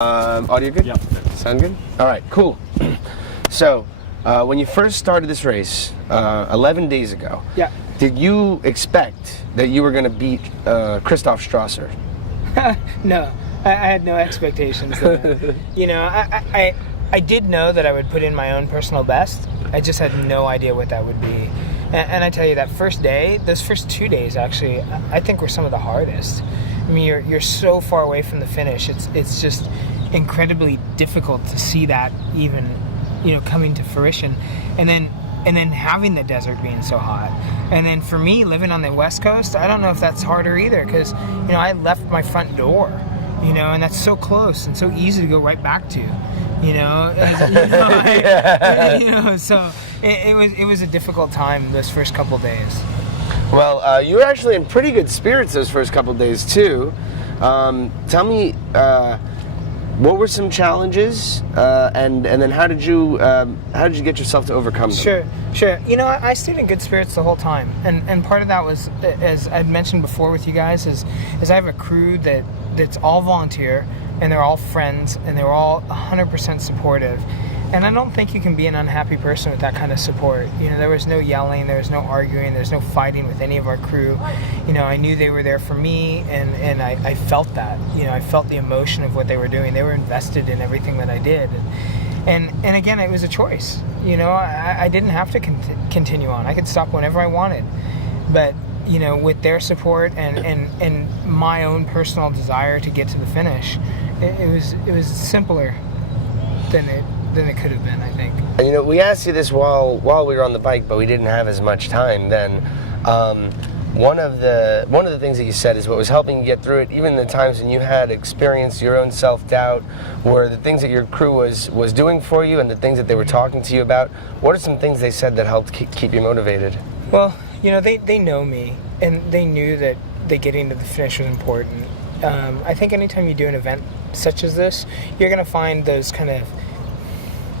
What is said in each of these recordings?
Audio good? Yeah. Sound good? All right, cool. So, when you first started this race 11 days ago, Yeah. did you expect that you were going to beat Christoph Strasser? No, I had no expectations there. I did know that I would put in my own personal best. I just had no idea what that would be. And I tell you, that first day, those first 2 days actually, I think were some of the hardest. I mean, you're so far away from the finish. It's just incredibly difficult to see that even, coming to fruition. And then having the desert being so hot. And then for me, living on the West Coast, I don't know if that's harder either, because, I left my front door, and that's so close and so easy to go right back to, so it was a difficult time those first couple days. Well, you were actually in pretty good spirits those first couple of days too. Tell me, what were some challenges, and then how did you get yourself to overcome them? Sure. I stayed in good spirits the whole time, and part of that was, as I'd mentioned before with you guys, is I have a crew that's all volunteer, and they're all friends, and they're all 100% supportive. And I don't think you can be an unhappy person with that kind of support. There was no yelling, there was no arguing, there's no fighting with any of our crew. I knew they were there for me, and I felt that. I felt the emotion of what they were doing. They were invested in everything that I did. And again, it was a choice. I didn't have to continue on. I could stop whenever I wanted. But, with their support and my own personal desire to get to the finish, it was simpler than it could have been, I think. And, we asked you this while we were on the bike, but we didn't have as much time then. One of the things that you said is what was helping you get through it, even the times when you had experienced your own self-doubt, were the things that your crew was doing for you and the things that they were talking to you about. What are some things they said that helped keep you motivated? Well, they know me, and they knew that getting to the finish was important. I think anytime you do an event such as this, you're going to find those kind of,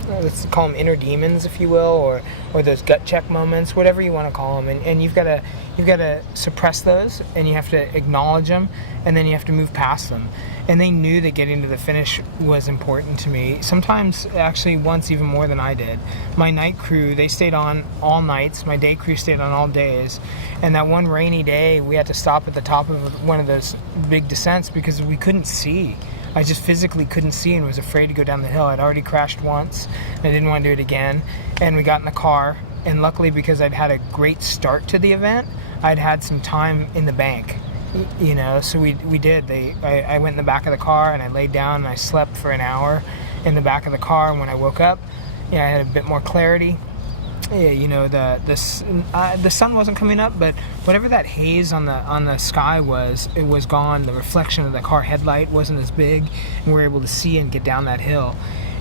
let's call them inner demons, if you will, or those gut check moments, whatever you want to call them, and you've got to suppress those, and you have to acknowledge them, and then you have to move past them. And they knew that getting to the finish was important to me. Sometimes, actually, once even more than I did. My night crew, they stayed on all nights. My day crew stayed on all days. And that one rainy day, we had to stop at the top of one of those big descents because we couldn't see. I just physically couldn't see and was afraid to go down the hill. I'd already crashed once, and I didn't want to do it again. And we got in the car, and luckily, because I'd had a great start to the event, I'd had some time in the bank, so we did. I went in the back of the car, and I laid down, and I slept for an hour in the back of the car, and when I woke up, I had a bit more clarity. The sun wasn't coming up, but whatever that haze on the sky was, it was gone. The reflection of the car headlight wasn't as big, and we were able to see and get down that hill.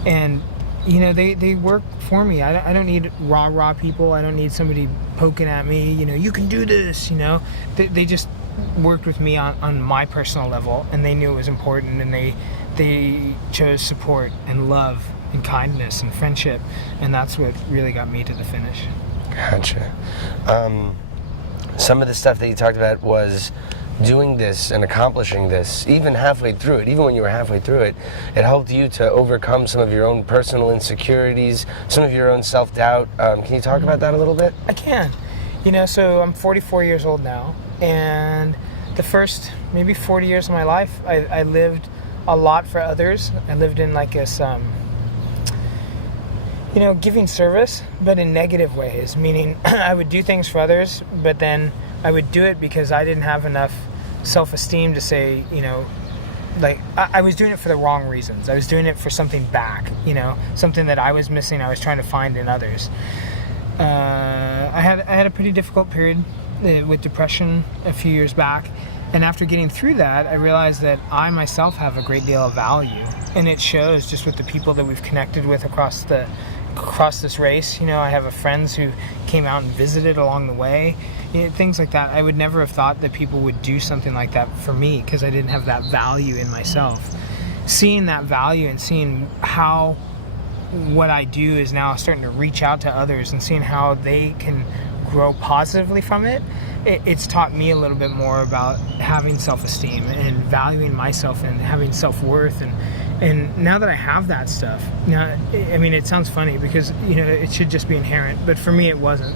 And they work for me. I don't need rah people. I don't need somebody poking at me. You can do this. They just worked with me on my personal level, and they knew it was important, and they chose support and love and kindness and friendship, and that's what really got me to the finish. Gotcha. Some of the stuff that you talked about was doing this and accomplishing this, even halfway through it, even when you were halfway through it, it helped you to overcome some of your own personal insecurities, some of your own self-doubt. Can you talk about that a little bit? I can. So I'm 44 years old now, and the first maybe 40 years of my life, I lived a lot for others. I lived in like this giving service, but in negative ways, meaning I would do things for others, but then I would do it because I didn't have enough self-esteem to say, I was doing it for the wrong reasons. I was doing it for something back, something that I was missing, I was trying to find in others. I had a pretty difficult period with depression a few years back, and after getting through that, I realized that I myself have a great deal of value, and it shows just with the people that we've connected with across this race. I have friends who came out and visited along the way, things like that. I would never have thought that people would do something like that for me because I didn't have that value in myself. Seeing that value and seeing how what I do is now starting to reach out to others and seeing how they can grow positively from it, it's taught me a little bit more about having self-esteem and valuing myself and having self-worth And now that I have that stuff, now, I mean, it sounds funny because, it should just be inherent, but for me it wasn't.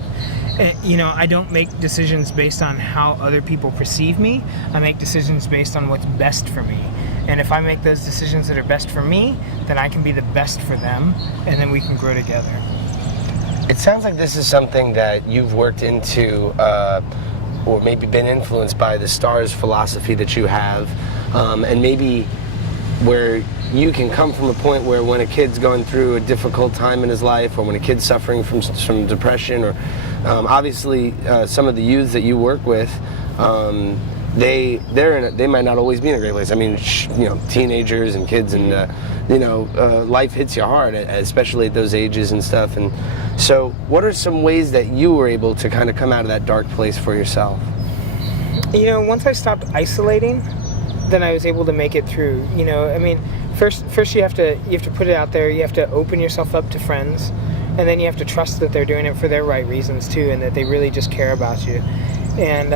I don't make decisions based on how other people perceive me. I make decisions based on what's best for me. And if I make those decisions that are best for me, then I can be the best for them, and then we can grow together. It sounds like this is something that you've worked into, or maybe been influenced by the STARS philosophy that you have, and maybe where you can come from a point where when a kid's going through a difficult time in his life, or when a kid's suffering from depression, or obviously some of the youths that you work with, they might not always be in a great place. I mean, teenagers and kids, and life hits you hard, especially at those ages and stuff. And so, what are some ways that you were able to kind of come out of that dark place for yourself? Once I stopped isolating, then I was able to make it through. First you have to put it out there. You have to open yourself up to friends, and then you have to trust that they're doing it for their right reasons too, and that they really just care about you. And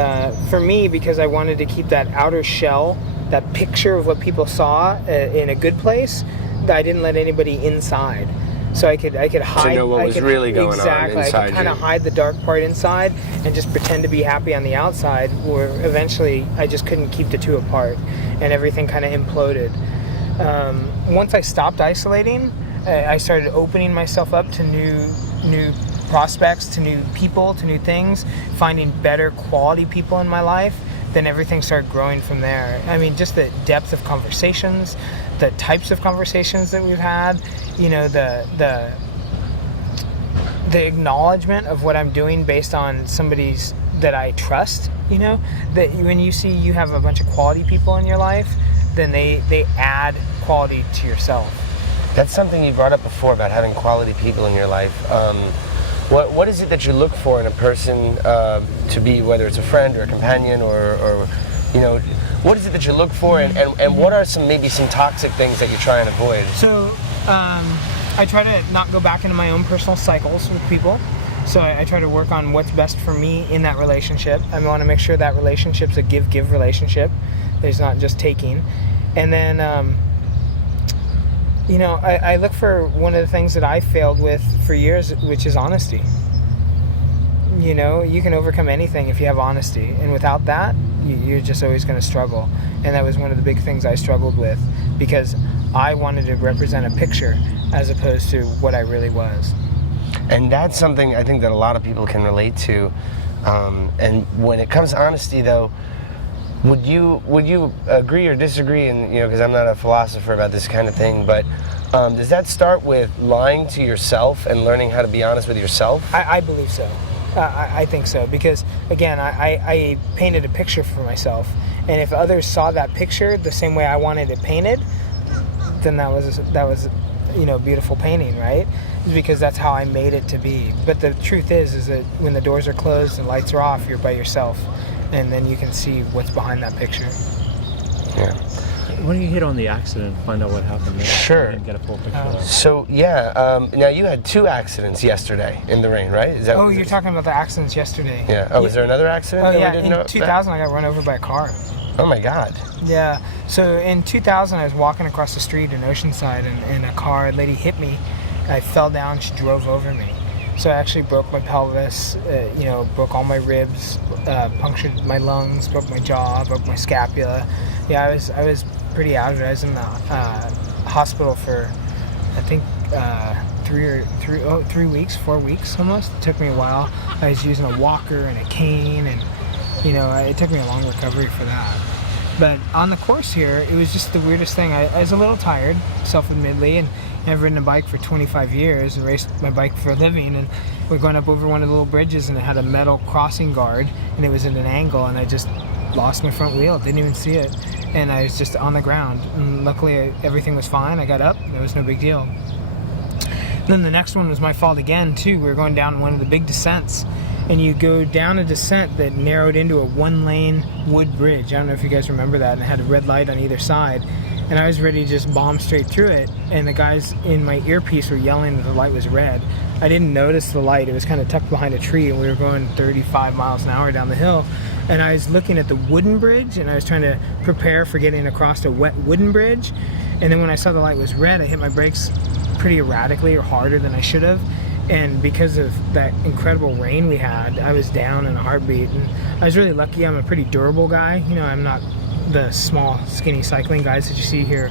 for me, because I wanted to keep that outer shell, that picture of what people saw in a good place, I didn't let anybody inside. So I could hide. To know what was really going on inside. Exactly. I could kind of hide the dark part inside and just pretend to be happy on the outside, where eventually I just couldn't keep the two apart, and everything kind of imploded. Once I stopped isolating, I started opening myself up to new prospects, to new people, to new things, finding better quality people in my life. Then everything started growing from there. I mean, just the depth of conversations, the types of conversations that we've had, the acknowledgement of what I'm doing based on somebody's that I trust, that when you see you have a bunch of quality people in your life, then they add quality to yourself. That's something you brought up before about having quality people in your life. What is it that you look for in a person to be, whether it's a friend or a companion, or what is it that you look for, and what are maybe some toxic things that you try and avoid? So I try to not go back into my own personal cycles with people. So I try to work on what's best for me in that relationship. I want to make sure that relationship's a give-give relationship. There's not just taking. And then I look for one of the things that I failed with for years, which is honesty. You can overcome anything if you have honesty, and without that, you're just always going to struggle. And that was one of the big things I struggled with, because I wanted to represent a picture as opposed to what I really was. And that's something I think that a lot of people can relate to. And when it comes to honesty, though, would you agree or disagree? And because I'm not a philosopher about this kind of thing, but does that start with lying to yourself and learning how to be honest with yourself? I believe so. I think so, because again, I painted a picture for myself, and if others saw that picture the same way I wanted it painted, then that was beautiful painting, right? Because that's how I made it to be. But the truth is that when the doors are closed and lights are off, you're by yourself, and then you can see what's behind that picture. Yeah. Why don't you hit on the accident and find out what happened there? Sure. And get a full picture of that. So, now you had 2 accidents yesterday in the rain, right? Is that you're talking about the accidents yesterday. Yeah. Oh, was there another accident? Oh, that yeah. we didn't know In 2000, I got run over by a car. Oh, my God. Yeah. So, in 2000, I was walking across the street in Oceanside, and a lady hit me. I fell down. She drove over me. So I actually broke my pelvis, broke all my ribs, punctured my lungs, broke my jaw, broke my scapula. Yeah, I was pretty out of it. I was in the hospital for, I think, 3 weeks, 4 weeks almost. It took me a while. I was using a walker and a cane, and it took me a long recovery for that. But on the course here, it was just the weirdest thing. I was a little tired, self-admittedly, and I've ridden a bike for 25 years and raced my bike for a living, and we're going up over one of the little bridges, and it had a metal crossing guard, and it was at an angle, and I just lost my front wheel, didn't even see it, and I was just on the ground, and luckily everything was fine. I got up, there was no big deal. Then the next one was my fault again too. We were going down one of the big descents, and you go down a descent that narrowed into a 1-lane wood bridge. I don't know if you guys remember that, and it had a red light on either side. and I was ready to just bomb straight through it, and the guys in my earpiece were yelling that the light was red. I didn't notice the light. It was kind of tucked behind a tree, and we were going 35 miles an hour down the hill, and I was looking at the wooden bridge, and I was trying to prepare for getting across a wet wooden bridge, and then when I saw the light was red, I hit my brakes pretty erratically or harder than I should have, and because of that incredible rain we had, I was down in a heartbeat. And I was really lucky. I'm a pretty durable guy. You know, I'm not the small, skinny cycling guys that you see here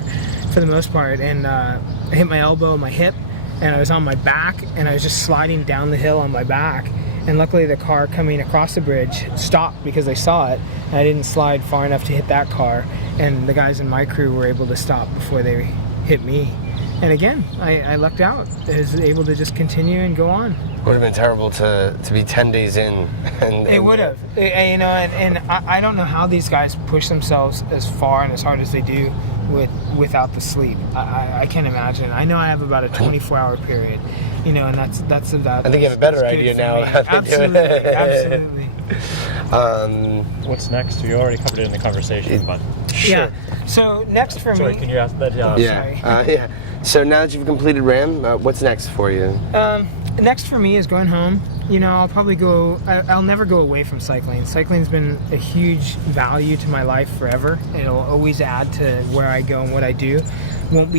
for the most part. And I hit my elbow, my hip, and I was on my back, and I was just sliding down the hill on my back. And luckily the car coming across the bridge stopped because they saw it, and I didn't slide far enough to hit that car. And the guys in my crew were able to stop before they hit me. And again, I lucked out. I was able to just continue and go on. Would have been terrible to be 10 days in. It would have. You know, and I don't know how these guys push themselves as far and as hard as they do without the sleep. I can't imagine. I know I have about a 24-hour period, you know, and that's about. I think you have a better idea now. Absolutely. What's next? You already covered it in the conversation, but Yeah. So next for sorry, me. can you ask that? Yeah. So now that you've completed RAAM, what's next for you? Next for me is going home. You know, I'll probably go. I'll never go away from cycling. Cycling's been a huge value to my life forever. It'll always add to where I go and what I do. Won't be